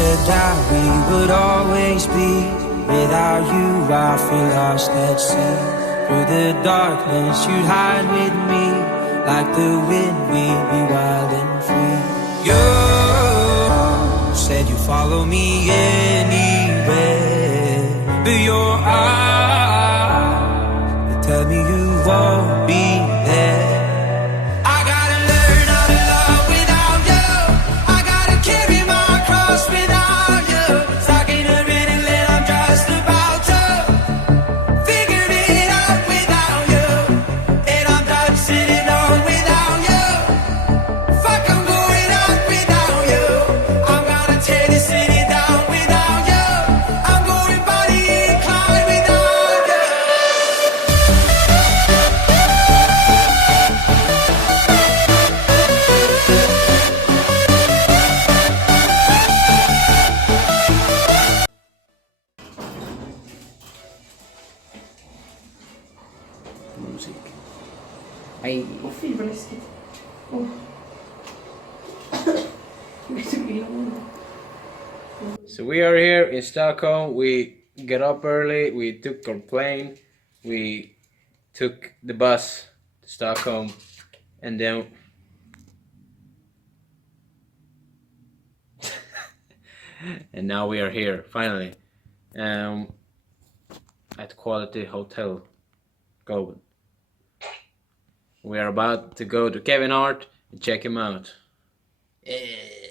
said that we would always be. Without you I feel lost at sea. Through the darkness you'd hide with me. Like the wind we'd be wild and free. You said you'd follow me anywhere. But your eyes tell me you won't be there. I gotta learn how to love without you. I gotta carry my cross without you. Stuck in a riddle and I'm just about to figure it out without you. And I'm done sitting on without you. Fuck, I'm going up without you. I'm gonna tear this city down without you. I'm going body inclined without you. Musik. Aj. Åh fy vad läskigt. Åh. Jag blir så illa. So we are here in Stockholm. We get up early. We took our plane. We took the bus to Stockholm, and then and now we are here finally at Quality Hotel Goben. We are about to go to Kevin Hart and check him out. Yeah.